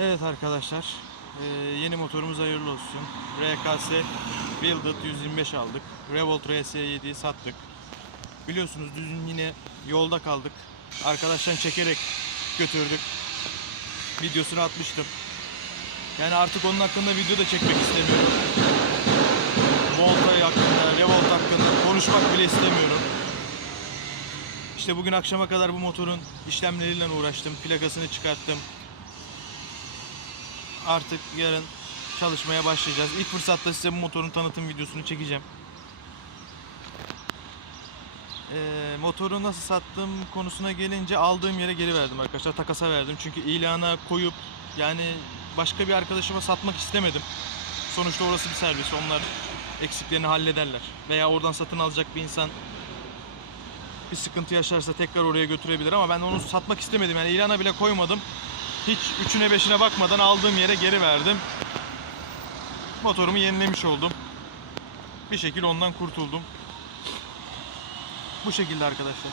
Evet arkadaşlar, eee, yeni motorumuz hayırlı olsun. RKS Builded 125 aldık. Revolt RS7'yi sattık. Biliyorsunuz dün yine yolda kaldık. Arkadaştan çekerek götürdük. Videosunu atmıştım. Yani artık onun hakkında video da çekmek istemiyorum. Volta hakkında, Revolt hakkında konuşmak bile istemiyorum. İşte bugün akşama kadar bu motorun işlemleriyle uğraştım. Plakasını çıkarttım. Artık yarın çalışmaya başlayacağız. İlk fırsatta size bu motorun tanıtım videosunu çekeceğim. Ee, motoru nasıl sattım konusuna gelince aldığım yere geri verdim arkadaşlar. Takasa verdim. Çünkü ilana koyup yani başka bir arkadaşıma satmak istemedim. Sonuçta orası bir servis. Onlar eksiklerini hallederler. Veya oradan satın alacak bir insan bir sıkıntı yaşarsa tekrar oraya götürebilir ama ben onu satmak istemedim. Yani ilana bile koymadım. Hiç üçüne beşine bakmadan aldığım yere geri verdim. Motorumu yenilemiş oldum. Bir şekilde ondan kurtuldum. Bu şekilde arkadaşlar.